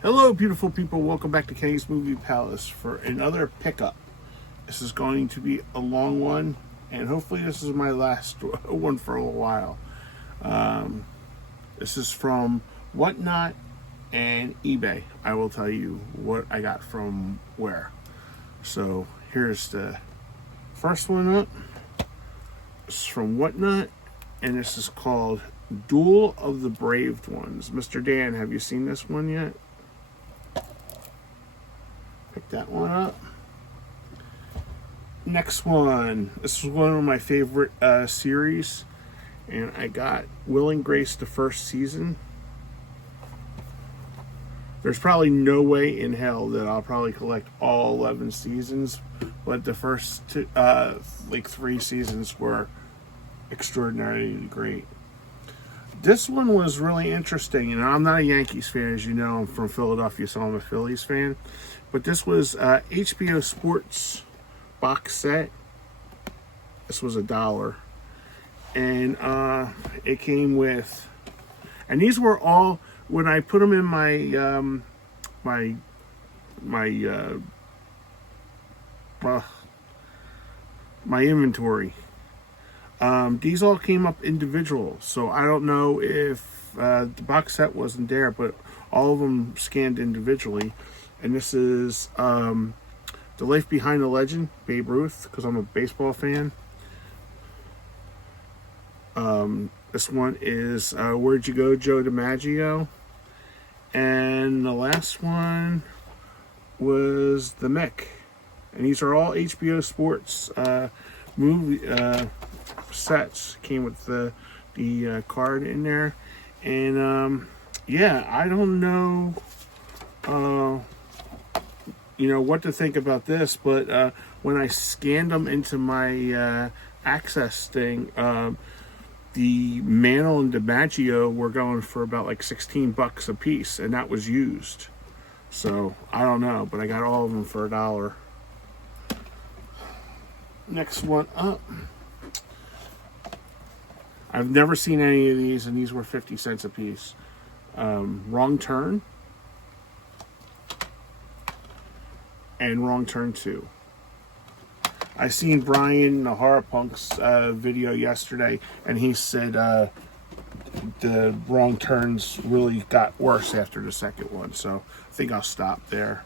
Hello, beautiful people. Welcome back to Kenny's Movie Palace for another pickup. This is going to be a long one, and hopefully this is my last one for a while. This is from Whatnot and eBay. I will tell you what I got from where. So here's the first one up. This is from Whatnot, and this is called Duel of the Braved Ones. Mr. Dan, have you seen this one yet? Pick that one up. Next one. This is one of my favorite series, and I got Will and Grace the first season. There's probably no way in hell that I'll probably collect all 11 seasons, but the first two, 3 seasons were extraordinarily great. This one was really interesting, and I'm not a Yankees fan, as you know. I'm from Philadelphia, so I'm a Phillies fan. But this was HBO Sports box set. This was $1, and it came with. And these were all when I put them in my my inventory. These all came up individual, so I don't know if the box set wasn't there, but all of them scanned individually. And this is The Life Behind the Legend, Babe Ruth, because I'm a baseball fan. This one is Where'd You Go, Joe DiMaggio. And the last one was The Mick. And these are all HBO Sports movie sets. Came with the card in there. And yeah, I don't know what to think about this, but when I scanned them into my access thing, the Mantle and DiMaggio were going for about like $16 a piece, and that was used. So I don't know, but I got all of them for $1. Next one up. I've never seen any of these, and these were 50 cents a piece. Wrong Turn and Wrong Turn 2. I seen Brian, the Horror Punks video yesterday, and he said the Wrong Turns really got worse after the second one, so I think I'll stop there.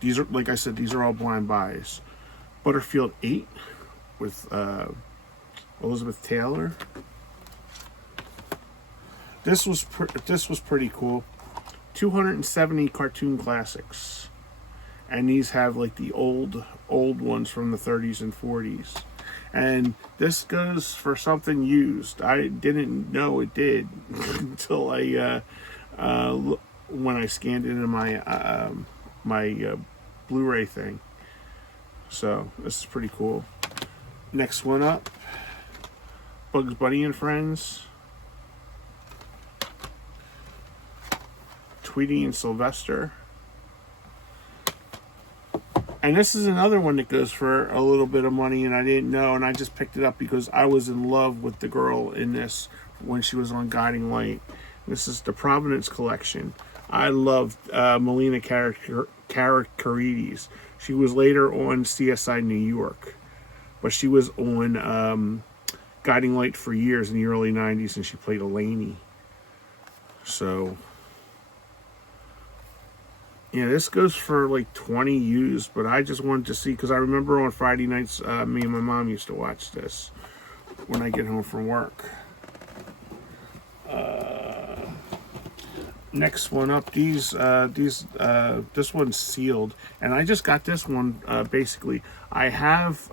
These are, like I said, these are all blind buys. Butterfield 8 with Elizabeth Taylor. This was pretty cool. 270 cartoon classics, and these have like the old ones from the 30s and 40s. And this goes for something used. I didn't know it did until I when I scanned it in my my Blu-ray thing. So this is pretty cool. Next one up, Bugs Bunny and Friends. Tweety and Sylvester. And this is another one that goes for a little bit of money, and I didn't know, and I just picked it up because I was in love with the girl in this when she was on Guiding Light. This is the Providence Collection. I loved Melina Karakaridis. She was later on CSI New York, but she was on Guiding Light for years in the early 90s, and she played Elaine. So yeah, this goes for like 20 used, but I just wanted to see, because I remember on Friday nights, me and my mom used to watch this when I get home from work. Next one up, this one's sealed, and I just got this one. Basically, I have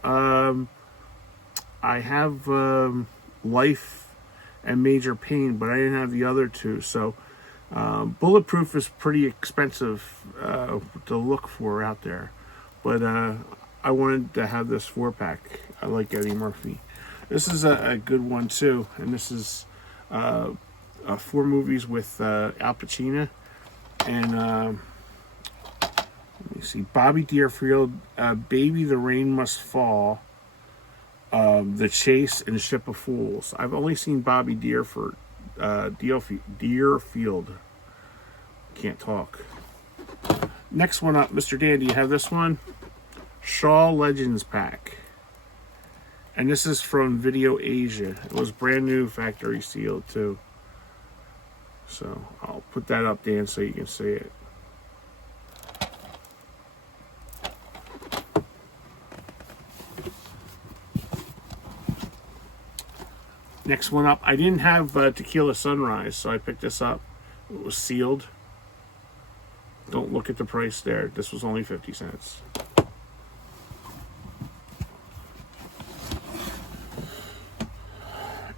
Life and Major Pain, but I didn't have the other two, so. Bulletproof is pretty expensive to look for out there, but I wanted to have this 4-pack. I like Eddie Murphy. This is a good one too, and this is 4 movies with Al Pacino, and let me see, Bobby Deerfield, Baby the Rain Must Fall, The Chase, and Ship of Fools. I've only seen Bobby Deerfield Can't talk. Next one up, Mr. Dan, do you have this one? Shaw Legends pack. And this is from Video Asia. It was brand new, factory sealed too. So I'll put that up, Dan, so you can see it. Next one up, I didn't have Tequila Sunrise, so I picked this up. It was sealed. Don't look at the price there. This was only 50 cents.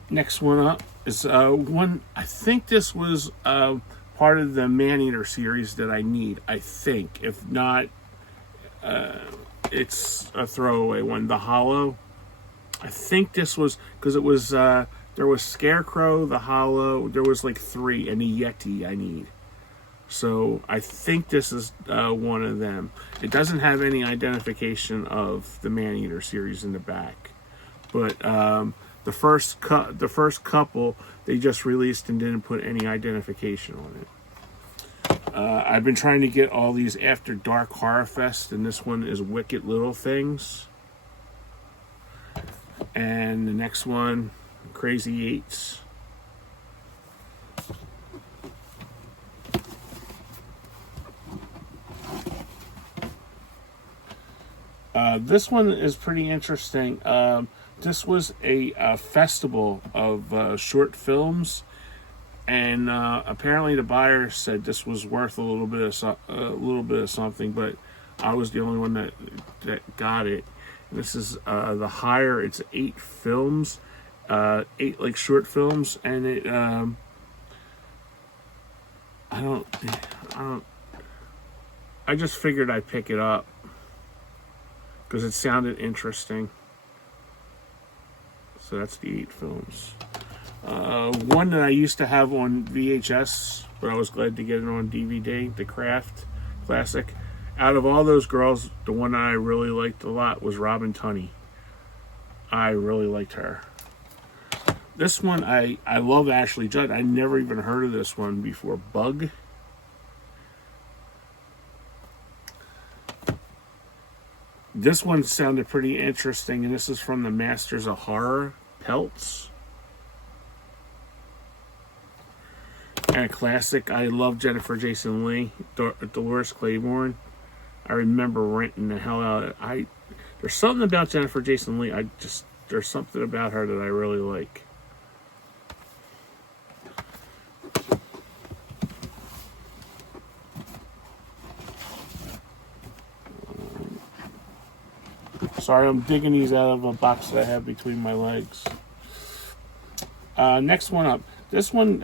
Next one up is one, I think this was part of the Maneater series that I need, I think. If not, it's a throwaway one. The Hollow. I think this was, because it was, there was Scarecrow, the Hollow, there was like 3, and a Yeti I need. So I think this is one of them. It doesn't have any identification of the Maneater series in the back. But the first couple they just released and didn't put any identification on it. I've been trying to get all these After Dark Horror Fest, and this one is Wicked Little Things. And the next one, Crazy Eights. This one is pretty interesting. This was a festival of short films, and apparently the buyer said this was worth a little bit of something, but I was the only one that got it. And this is the hire. It's 8 films, 8 like short films, and it I just figured I'd pick it up because it sounded interesting. So that's the 8 films. One that I used to have on VHS, but I was glad to get it on DVD, The Craft Classic. Out of all those girls, the one I really liked a lot was Robin Tunney. I really liked her. This one, I love Ashley Judd. I never even heard of this one before. Bug. This one sounded pretty interesting, and this is from the Masters of Horror, Pelts. And a classic. I love Jennifer Jason Leigh, Dolores Claiborne. I remember renting the hell out of it. There's something about Jennifer Jason Leigh. There's something about her that I really like. Sorry, I'm digging these out of a box that I have between my legs. Next one up. This one,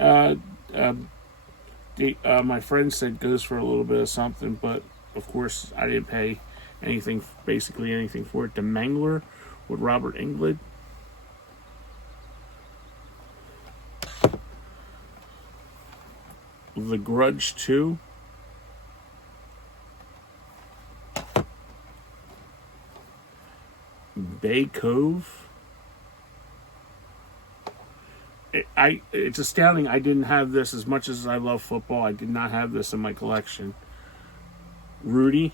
my friend said goes for a little bit of something, but of course I didn't pay basically anything for it. The Mangler with Robert Englund. The Grudge 2. Bay Cove. It's astounding I didn't have this. As much as I love football, I did not have this in my collection. Rudy.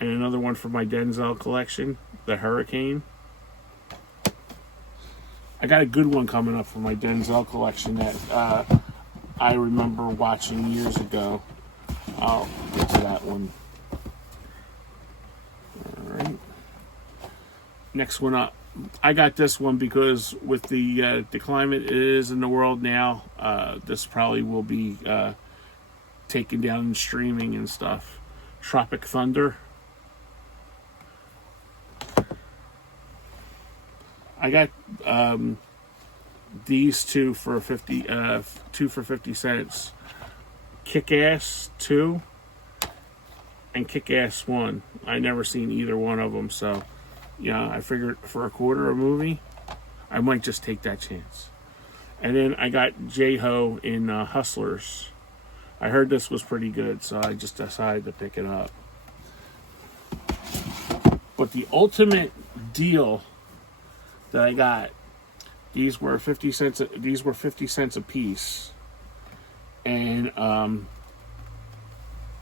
And another one for my Denzel collection, The Hurricane. I got a good one coming up for my Denzel collection that I remember watching years ago. I'll get to that one. Alright. Next one up. I got this one because with the climate it is in the world now, this probably will be taken down and streaming and stuff. Tropic Thunder. I got these two for 50 cents. Kick-Ass 2 and Kick-Ass 1. I never seen either one of them, so yeah, I figured for a quarter a movie, I might just take that chance. And then I got J-Ho in Hustlers. I heard this was pretty good, so I just decided to pick it up. But the ultimate deal that I got These were 50 cents. These were 50 cents a piece, and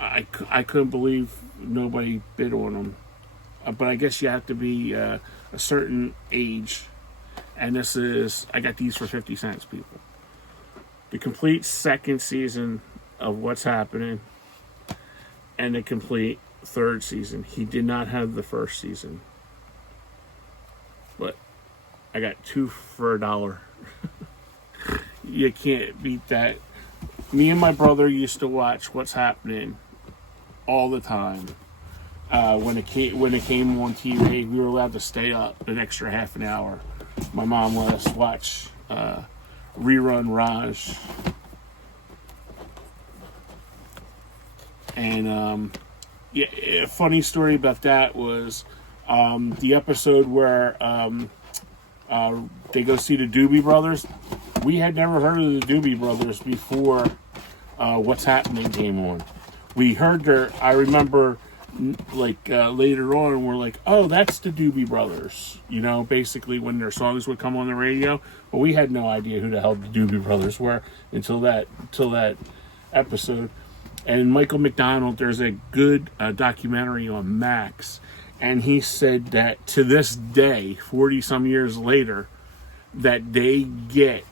I couldn't believe nobody bid on them. But I guess you have to be a certain age, and I got these for 50 cents, people. The complete second season of What's Happening, and the complete third season. He did not have the first season, but I got 2 for $1. You can't beat that. Me and my brother used to watch What's Happening all the time. When it came on TV, we were allowed to stay up an extra half an hour. My mom let us watch Rerun Raj. And yeah, a funny story about that was the episode where they go see the Doobie Brothers. We had never heard of the Doobie Brothers before What's Happening came on. We heard I remember later on, we're like, oh, that's the Doobie Brothers. You know, basically when their songs would come on the radio. But we had no idea who the hell the Doobie Brothers were until that episode. And Michael McDonald, there's a good documentary on Max, and he said that to this day, 40 some years later, that they get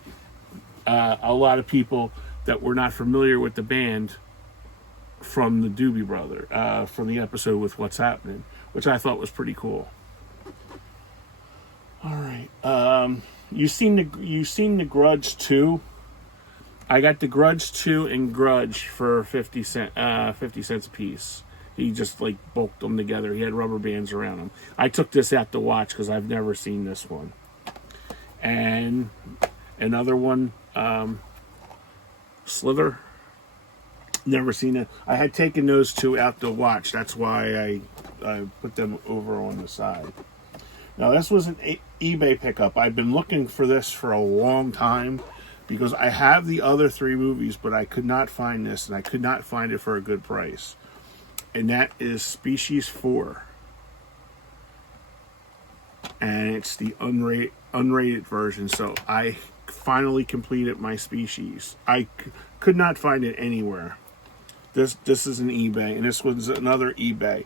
a lot of people that were not familiar with the band from the Doobie Brother, from the episode with What's Happening, which I thought was pretty cool. All right, you seen the Grudge 2? I got the Grudge 2 and Grudge for 50 cents a piece. He just bulked them together. He had rubber bands around them. I took this out to watch because I've never seen this one. And another one, Slither. Never seen it. I had taken those 2 out to watch. That's why I put them over on the side. Now, this was an eBay pickup. I've been looking for this for a long time because I have the other 3 movies, but I could not find this, and I could not find it for a good price. And that is Species 4. And it's the unrated version, so I finally completed my Species. I could not find it anywhere. This is an eBay, and this was another eBay.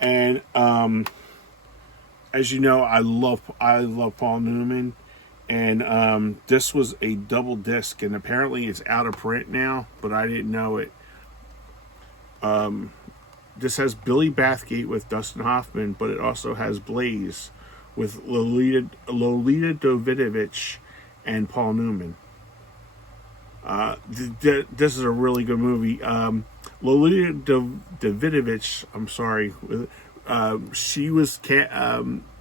And as you know, I love Paul Newman, and this was a double disc, and apparently it's out of print now, but I didn't know it. This has Billy Bathgate with Dustin Hoffman, but it also has Blaze with Lolita Davidovich and Paul Newman. This is a really good movie. Lolita Davidovich, I'm sorry,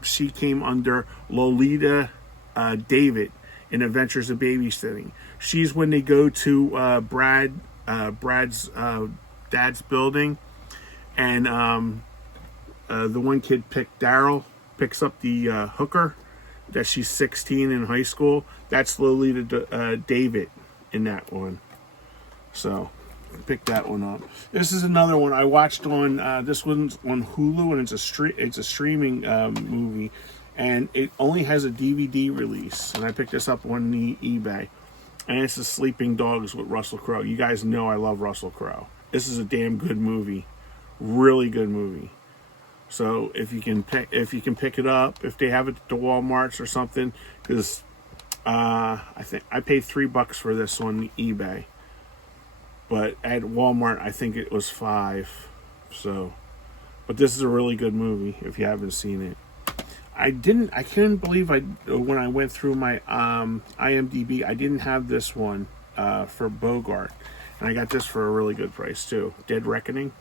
she came under Lolita David in Adventures of Babysitting. She's when they go to Brad's dad's building, and the one kid picks up the hooker that she's 16 in high school. That's Lolita David in that one. So pick that one up. This is another one I watched on. This one's on Hulu, and it's a streaming movie, and it only has a DVD release. And I picked this up on the eBay, and it's The Sleeping Dogs with Russell Crowe. You guys know I love Russell Crowe. This is a damn good movie, really good movie. So if you can pick it up, if they have it at the Walmarts or something, because I think I paid $3 for this on eBay. But at Walmart, I think it was $5. So, but this is a really good movie if you haven't seen it. I couldn't believe when I went through my IMDb, I didn't have this one for Bogart, and I got this for a really good price too. Dead Reckoning,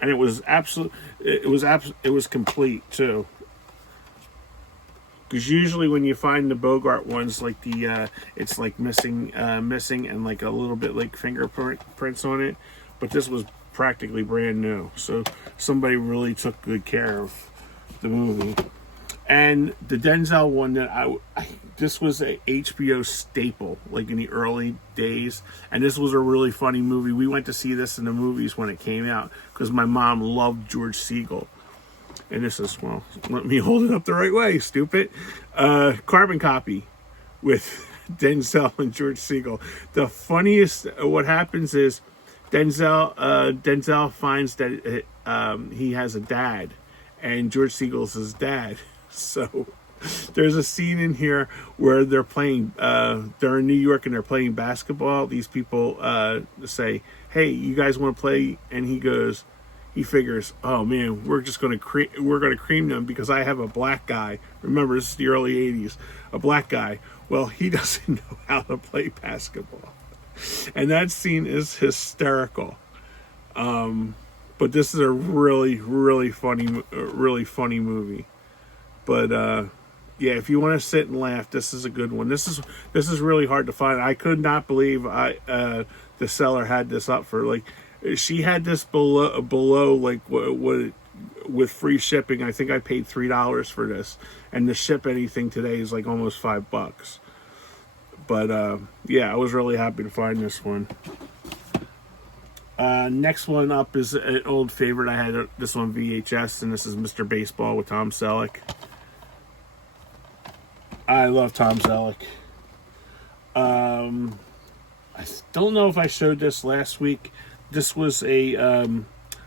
and it was complete too. Because usually when you find the Bogart ones, it's missing and like a little bit like fingerprints on it, but this was practically brand new. So somebody really took good care of the movie. And the Denzel one this was a HBO staple, like in the early days, and this was a really funny movie. We went to see this in the movies when it came out because my mom loved George Segal. and this is, well, let me hold it up the right way, stupid. Carbon Copy with Denzel and George Segal. The funniest, what happens is Denzel finds that he has a dad, and George Segal's his dad. So there's a scene in here where they're playing, they're in New York and they're playing basketball. These people say, hey, you guys want to play? And he figures, oh man, we're going to cream them because I have a black guy. Remember, this is the early 80s, a black guy. Well, he doesn't know how to play basketball. And that scene is hysterical. But this is a really, really funny movie. But yeah, if you want to sit and laugh, this is a good one. This is really hard to find. I could not believe the seller had this up for, like, she had this below like what with free shipping. I think I paid $3 for this, and to ship anything today is like almost $5. But yeah, I was really happy to find this one. Next one up is an old favorite. I had this on VHS, and this is Mr. Baseball with Tom Selleck. I love Tom Selleck. I don't know if I showed this last week. This was a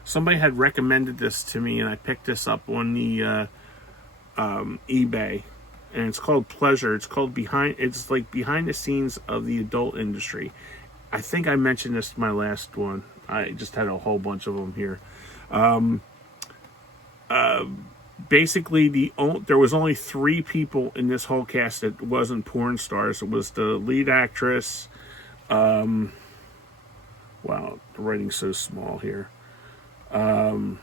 somebody had recommended this to me, and I picked this up on the eBay, and it's called Pleasure. It's like behind the scenes of the adult industry. I think I mentioned this in my last one. I just had a whole bunch of them here. Basically, there was only 3 people in this whole cast that wasn't porn stars. It was the lead actress. Wow, the writing's so small here. And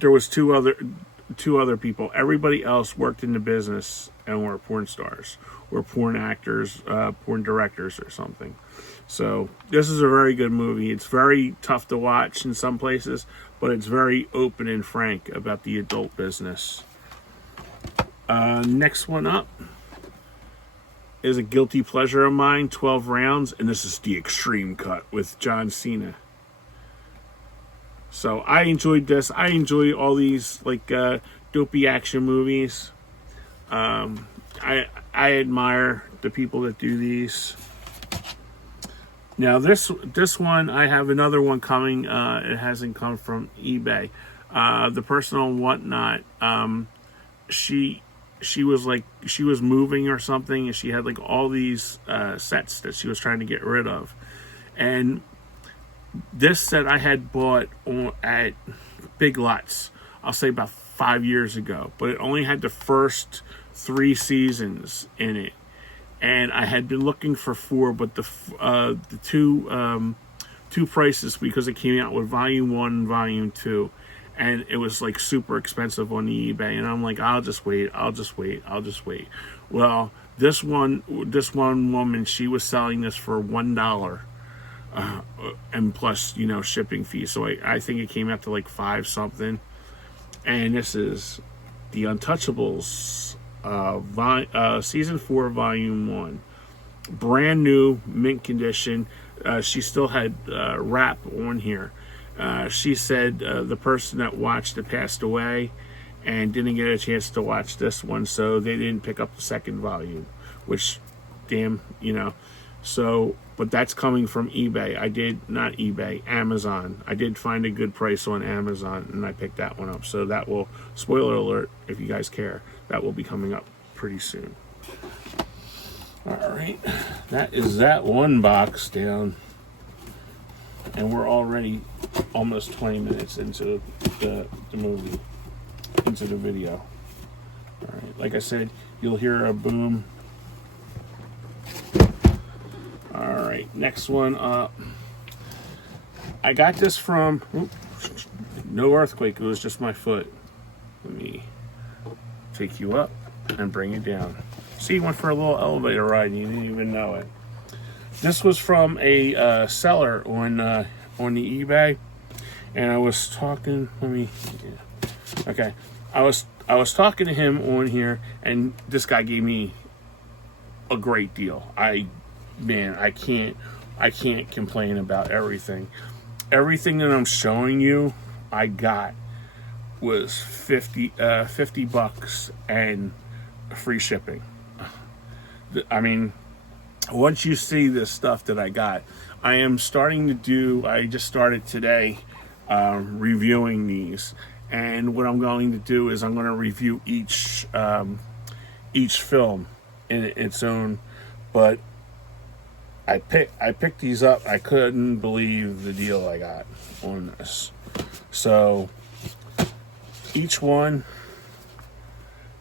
there was two other people. Everybody else worked in the business and were porn stars, or porn actors, porn directors, or something. So this is a very good movie. It's very tough to watch in some places, but it's very open and frank about the adult business. Next one up is a guilty pleasure of mine, 12 Rounds, and this is the extreme cut with John Cena. So I enjoyed this. I enjoy all these like dopey action movies. I admire the people that do these. Now this one, I have another one coming. It hasn't come from eBay. The person on Whatnot, she was moving or something, and she had like all these sets that she was trying to get rid of. And this set I had bought at Big Lots, I'll say about 5 years ago, but it only had the first 3 seasons in it. And I had been looking for 4, but the two prices, because it came out with Volume 1 and Volume 2, and it was like super expensive on the eBay. And I'm like, I'll just wait. Well, this one woman, she was selling this for $1, and plus, shipping fees. So I think it came out to like 5 something. And this is The Untouchables. Season 4, Volume 1, brand new, mint condition. She still had wrap on here. She said the person that watched it passed away and didn't get a chance to watch this one, so they didn't pick up the second volume, which, damn, So, but that's coming from eBay. Amazon. I did find a good price on Amazon, and I picked that one up. So that will, spoiler alert, if you guys care, that will be coming up pretty soon. All right, that is that one box down, and we're already almost 20 minutes into the movie, into the video. All right, like I said, you'll hear a boom. All right, next one up. I got this from, no earthquake, it was just my foot. Let me take you up and bring you down. See, you went for a little elevator ride and you didn't even know it. This was from a seller on the eBay, and I was talking. Okay, I was talking to him on here, and this guy gave me a great deal. I can't complain about everything. Everything that I'm showing you, I got was 50 bucks and free shipping. I mean, once you see this stuff that I got, I just started today reviewing these. And what I'm going to do is I'm going to review each film in its own. But I picked these up. I couldn't believe the deal I got on this. So each one,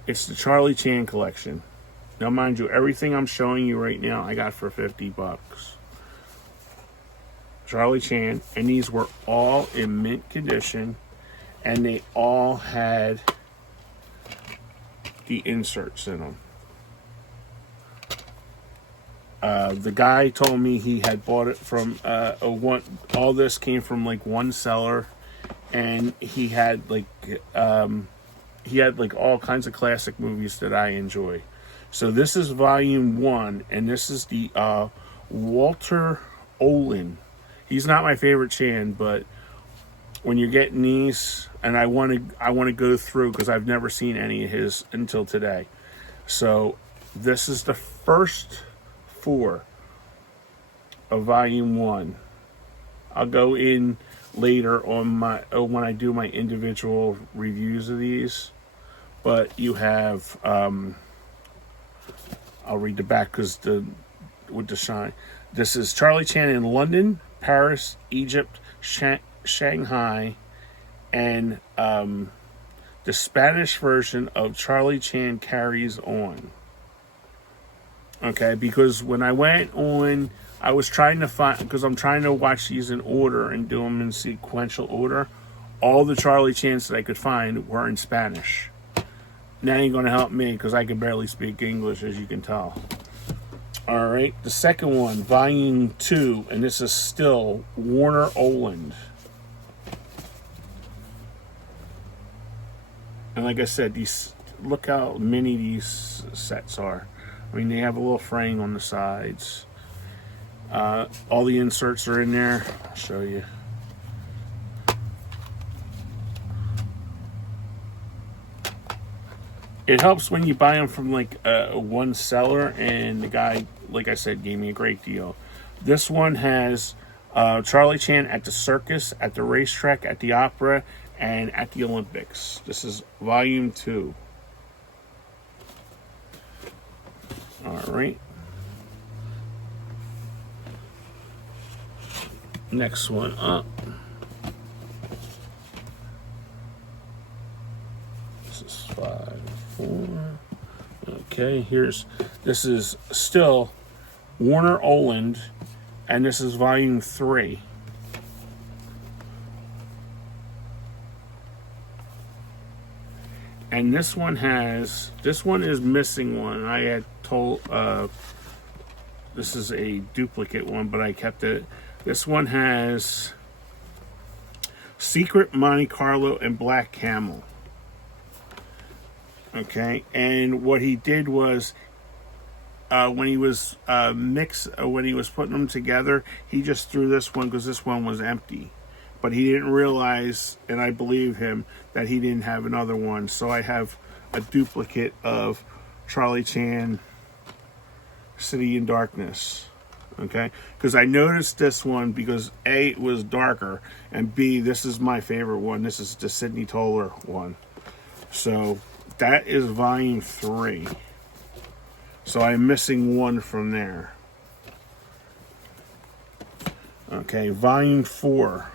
it's the Charlie Chan collection. Now, mind you, everything I'm showing you right now, I got for 50 bucks. Charlie Chan, and these were all in mint condition, and they all had the inserts in them. The guy told me he had bought it from all this came from like one seller, and he had like all kinds of classic movies that I enjoy. So this is volume 1, and this is the Walter Olin. He's not my favorite Chan, but when you're getting these, and I want to go through because I've never seen any of his until today. So this is the first 4 of volume 1. I'll go in later on when I do my individual reviews of these, but you have I'll read the back because with the shine. This is Charlie Chan in London, Paris, Egypt, Shanghai, and the Spanish version of Charlie Chan Carries On. Okay, because when I went on, I was trying to find, because I'm trying to watch these in order and do them in sequential order. All the Charlie Chans that I could find were in Spanish. That ain't going to help me because I can barely speak English, as you can tell. All right, the second one, volume 2, and this is still Warner Oland. And like I said, look how many these sets are. I mean, they have a little frame on the sides. All the inserts are in there. I'll show you. It helps when you buy them from like one seller, and the guy, like I said, gave me a great deal. This one has Charlie Chan at the circus, at the racetrack, at the opera, and at the Olympics. This is volume 2. All right. Next one up. This is 5, 4. Okay, this is still Warner Oland, and this is volume 3. And this one is missing one. I had told, this is a duplicate one, but I kept it. This one has Secret Monte Carlo and Black Camel. Okay, and what he did was, when he was when he was putting them together, he just threw this one because this one was empty. But he didn't realize, and I believe him, that he didn't have another one. So I have a duplicate of Charlie Chan City in Darkness. Okay? Because I noticed this one because A, it was darker, and B, this is my favorite one. This is the Sidney Toler one. So that is volume 3. So I'm missing one from there. Okay, volume 4.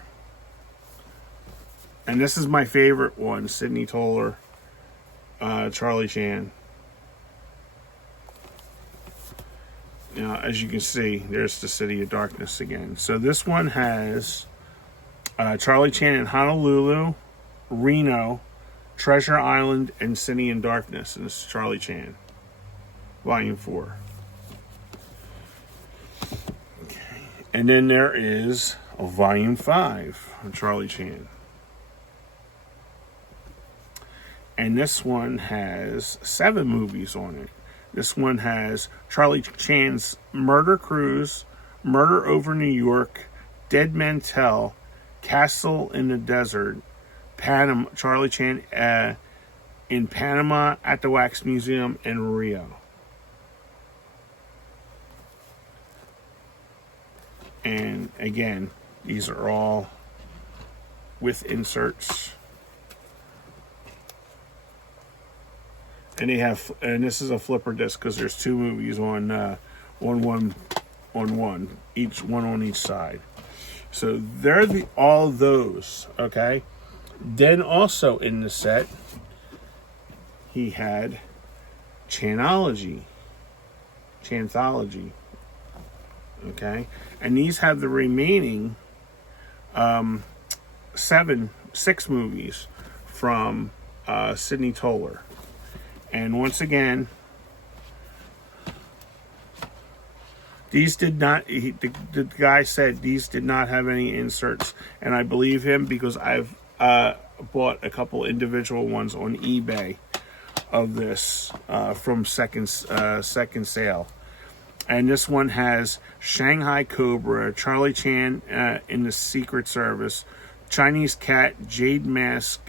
And this is my favorite one, Sidney Toler, Charlie Chan. Now, as you can see, there's the City of Darkness again. So this one has Charlie Chan in Honolulu, Reno, Treasure Island, and City in Darkness. And this is Charlie Chan, volume 4. Okay. And then there is a volume 5 of Charlie Chan. And this one has 7 movies on it. This one has Charlie Chan's Murder Cruise, Murder Over New York, Dead Men Tell, Castle in the Desert, Panama, Charlie Chan in Panama at the Wax Museum in Rio. And again, these are all with inserts. And they have, and this is a flipper disc because there's two movies on one, each one on each side. So they're all those, okay? Then also in the set, he had Chanthology, okay? And these have the remaining 6 movies from Sidney Toler. And once again, these did not, the guy said these did not have any inserts. And I believe him because I've bought a couple individual ones on eBay of this from second sale. And this one has Shanghai Cobra, Charlie Chan in the Secret Service, Chinese Cat, Jade Mask,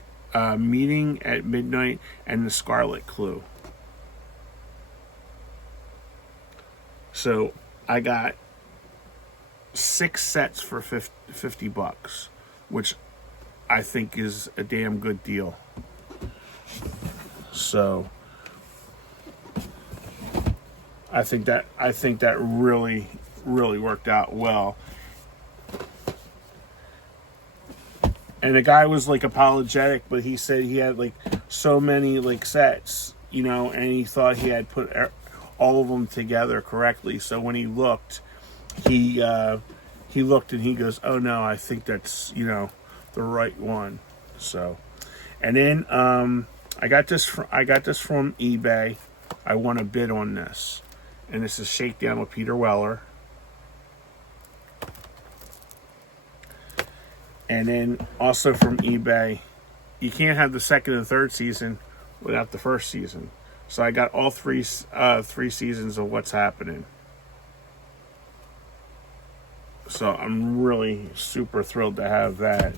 Meeting at Midnight, and The Scarlet Clue. So I got 6 sets for $50, which I think is a damn good deal. So I think that really worked out well. And the guy was like apologetic, but he said he had like so many like sets, you know, and he thought he had put all of them together correctly. So when he looked, he looked and he goes, "Oh no, I think that's, you know, the right one." So, and then I got this from eBay. I won a bid on this, and this is Shakedown with Peter Weller. And then also from eBay, you can't have the second and third season without the first season. So I got all three seasons of What's Happening. So I'm really super thrilled to have that.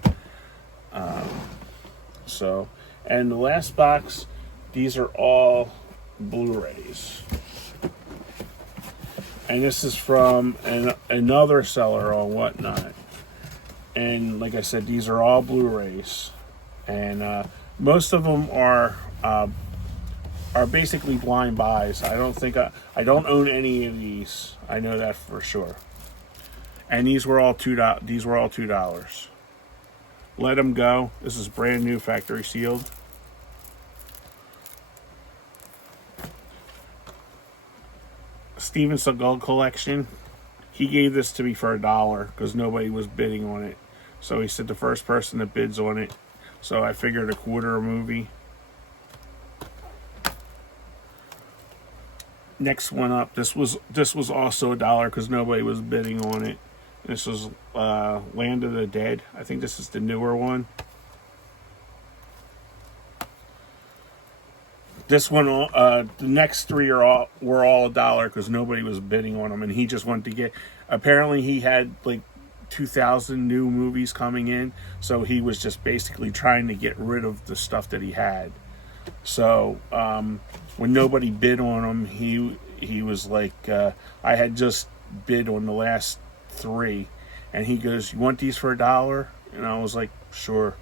And the last box, these are all Blu-rays. And this is from another seller on Whatnot. And like I said, these are all Blu-rays, and most of them are basically blind buys. I don't own any of these. I know that for sure. And these were all $2. Let 'Em Go. This is brand new, factory sealed. Steven Seagal collection. He gave this to me for $1 because nobody was bidding on it. So he said the first person that bids on it. So I figured a quarter a movie. Next one up. This was also $1 because nobody was bidding on it. This was Land of the Dead. I think this is the newer one. This one, the next 3 were all $1 because nobody was bidding on them, and he just wanted to get. Apparently, he had like 2,000 new movies coming in, so he was just basically trying to get rid of the stuff that he had. So when nobody bid on him, he was like, I had just bid on the last 3, and he goes, "You want these for $1?" And I was like, "Sure."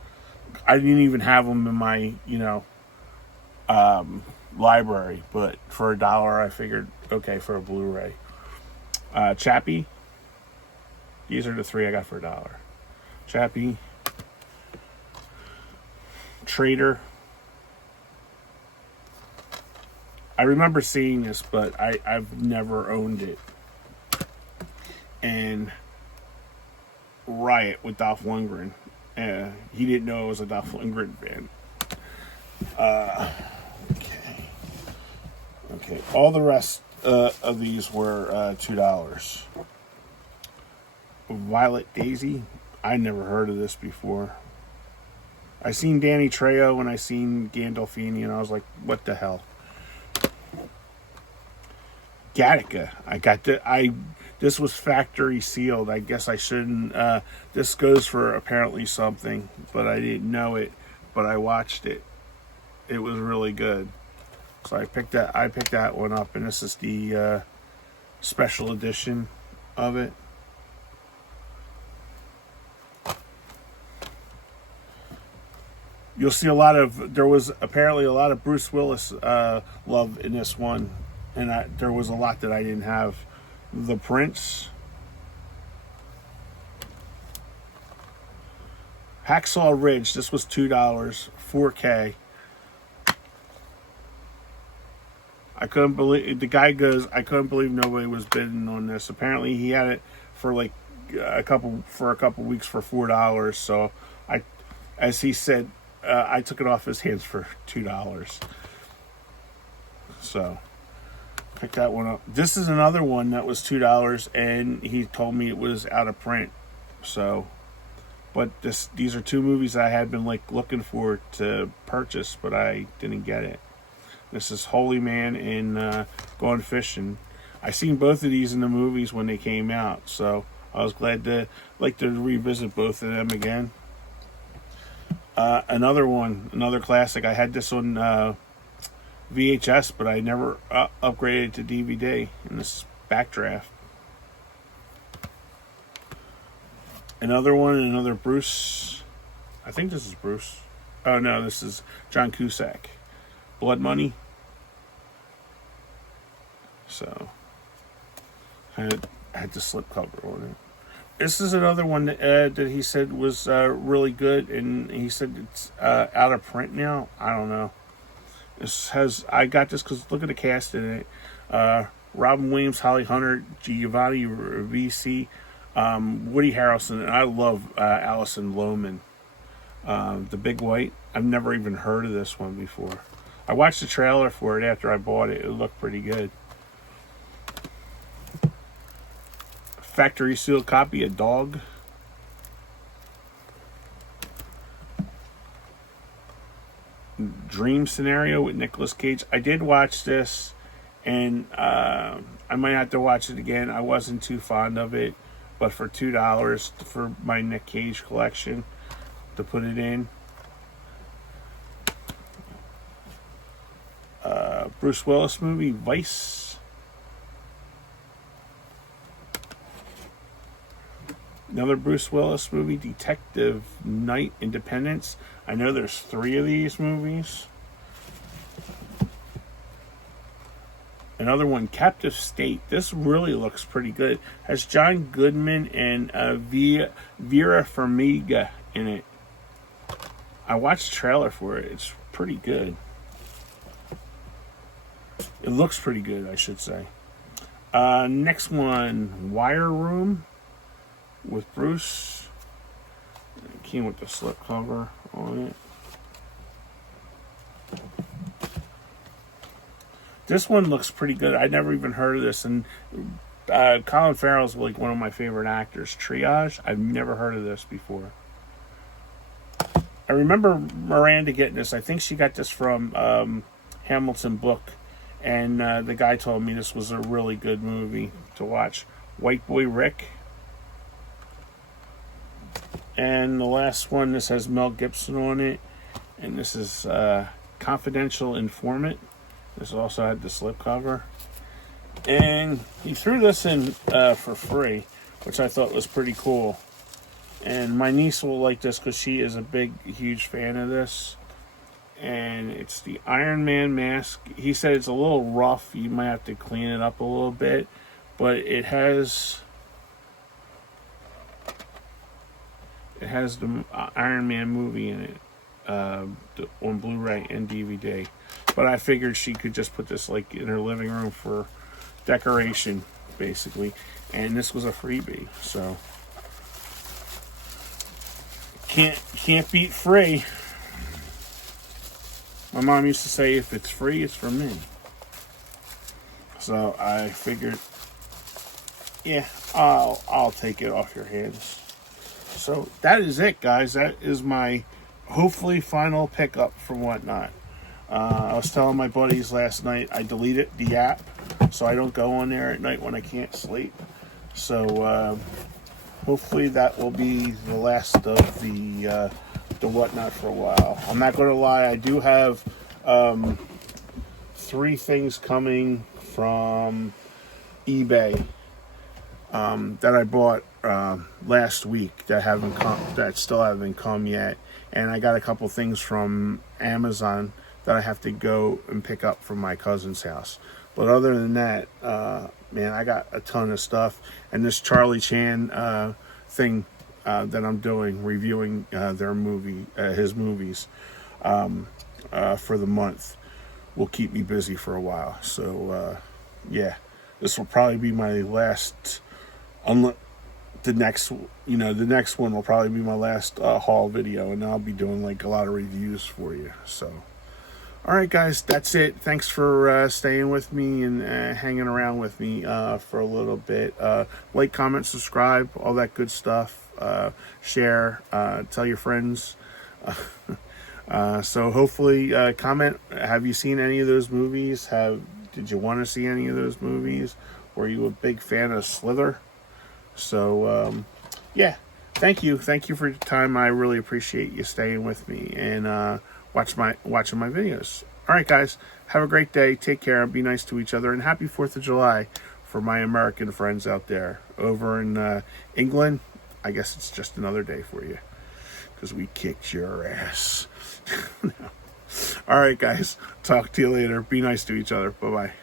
I didn't even have them in my, library, but for $1 I figured, okay, for a Blu-ray. Chappie, these are the 3 I got for $1. Chappie, Trader. I remember seeing this, but I've never owned it. And Riot with Dolph Lundgren. He didn't know it was a Dolph Lundgren band. Okay. All the rest of these were $2. Violet Daisy. I never heard of this before. I seen Danny Trejo and I seen Gandolfini, and I was like, "What the hell?" Gattaca. This was factory sealed. I guess I shouldn't. This goes for apparently something, but I didn't know it. but I watched it. It was really good. So I picked that one up, and this is the special edition of it. You'll see there was apparently a lot of Bruce Willis love in this one, and there was a lot that I didn't have. The Prince, Hacksaw Ridge, this was $2, 4K. I couldn't believe, the guy goes, I couldn't believe nobody was bidding on this. Apparently he had it for like a couple weeks for $4. So as he said, I took it off his hands for $2. So pick that one up. This is another one that was $2, and he told me it was out of print. So, but these are two movies I had been like looking for to purchase, but I didn't get it. This is Holy Man and Gone Fishing. I seen both of these in the movies when they came out, so I was glad to revisit both of them again. Another classic. I had this on VHS, but I never upgraded to DVD. And this is Backdraft. Another Bruce. I think this is Bruce. Oh no, this is John Cusack. Blood Money. So I had the slipcover on it. This is another one that he said was really good, and he said it's out of print now. I don't know. I got this because look at the cast in it. Robin Williams, Holly Hunter, Giovanni Ribisi, Woody Harrelson, and I love Alison Lohman. The Big White. I've never even heard of this one before. I watched the trailer for it after I bought it. It looked pretty good. Factory sealed copy of Dog. Dream Scenario with Nicolas Cage. I did watch this, and I might have to watch it again. I wasn't too fond of it, but for $2 for my Nick Cage collection to put it in. Bruce Willis movie, Vice. Another Bruce Willis movie, Detective Night, Independence. I know there's 3 of these movies. Another one, Captive State. This really looks pretty good. Has John Goodman and Vera Farmiga in it. I watched the trailer for it. It's pretty good. It looks pretty good, I should say. Next one, Wire Room with Bruce. It came with the slipcover on it. This one looks pretty good. I never even heard of this, and Colin Farrell's like one of my favorite actors. Triage. I've never heard of this before. I remember Miranda getting this. I think she got this from Hamilton Book, and the guy told me this was a really good movie to watch. White Boy Rick. And the last one, this has Mel Gibson on it, and this is Confidential Informant. This also had the slipcover. And he threw this in for free, which I thought was pretty cool. And my niece will like this because she is a huge fan of this. And it's the Iron Man mask. He said it's a little rough. You might have to clean it up a little bit. But it has the Iron Man movie in it on Blu-ray and DVD. But I figured she could just put this like in her living room for decoration, basically. And this was a freebie, so can't beat free. My mom used to say, if it's free, it's for me. So I figured, yeah, I'll take it off your hands. So that is it, guys. That is my hopefully final pickup from Whatnot. I was telling my buddies last night I deleted the app so I don't go on there at night when I can't sleep. So hopefully that will be the last of the the Whatnot for a while. I'm not going to lie, I do have 3 things coming from eBay that I bought last week that still haven't come yet, and I got a couple things from Amazon that I have to go and pick up from my cousin's house. But other than that, man, I got a ton of stuff, and this Charlie Chan thing that I'm doing, reviewing his movies for the month, will keep me busy for a while. So yeah, this will probably be my last. The next one will probably be my last haul video, and I'll be doing like a lot of reviews for you. So, all right, guys, that's it. Thanks for staying with me and hanging around with me for a little bit. Like, comment, subscribe, all that good stuff. Share, tell your friends. So hopefully, comment. Have you seen any of those movies? Did you want to see any of those movies? Were you a big fan of Slither? So, yeah, thank you for your time. I really appreciate you staying with me and watching my videos. All right, guys, have a great day. Take care and be nice to each other. And happy 4th of July for my American friends out there. Over in England, I guess it's just another day for you because we kicked your ass. All right, guys, talk to you later. Be nice to each other. Bye-bye.